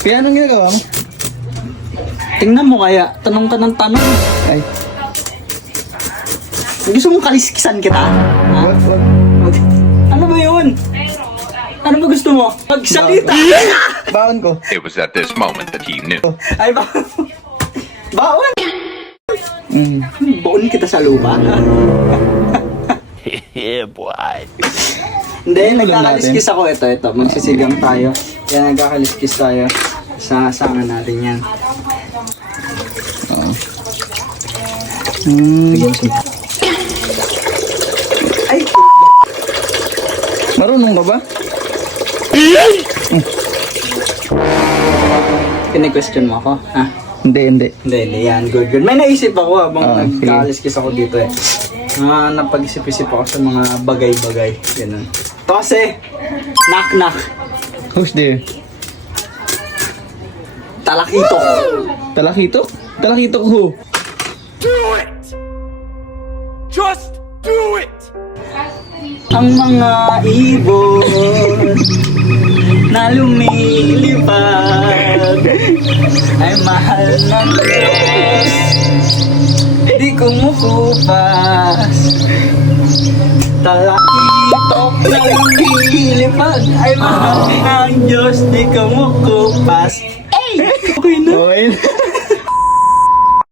Kaya anong ginagawa mo? Tingnan mo kaya, tanong ka ng tanong. Ay, Gusto mong kaliskisan kita? Ha? wag. Ano ba yun? Ano ba gusto mo? Magsalita! Baon ko. It was at this moment that he knew. Ay, baon! Baon kita sa lupa. Yeah, boy. Hindi, Ano ulam nagkakaliskis ako. Ito. Magsisigang tayo. Kaya nagkakaliskis tayo. Sasama natin yan. Oo. Hmm. Ay, Marunong ka ba? kini-question mo ako? Ha? Hindi. Hindi. Yan. Good. May naisip ako habang Sige. nagkakaliskis ako dito eh. Napag-isip-isip ako sa mga bagay-bagay. Ganun. Ito kasi, knock-knock. Who's there? Talakito. Talakito? Talakito who? Ang mga ibon na lumilipad ay mahal ng Diyos, di kumukupas. Talakitok na lumilipad ay mahal ng Diyos, di kumukupas. Okay na. Okay.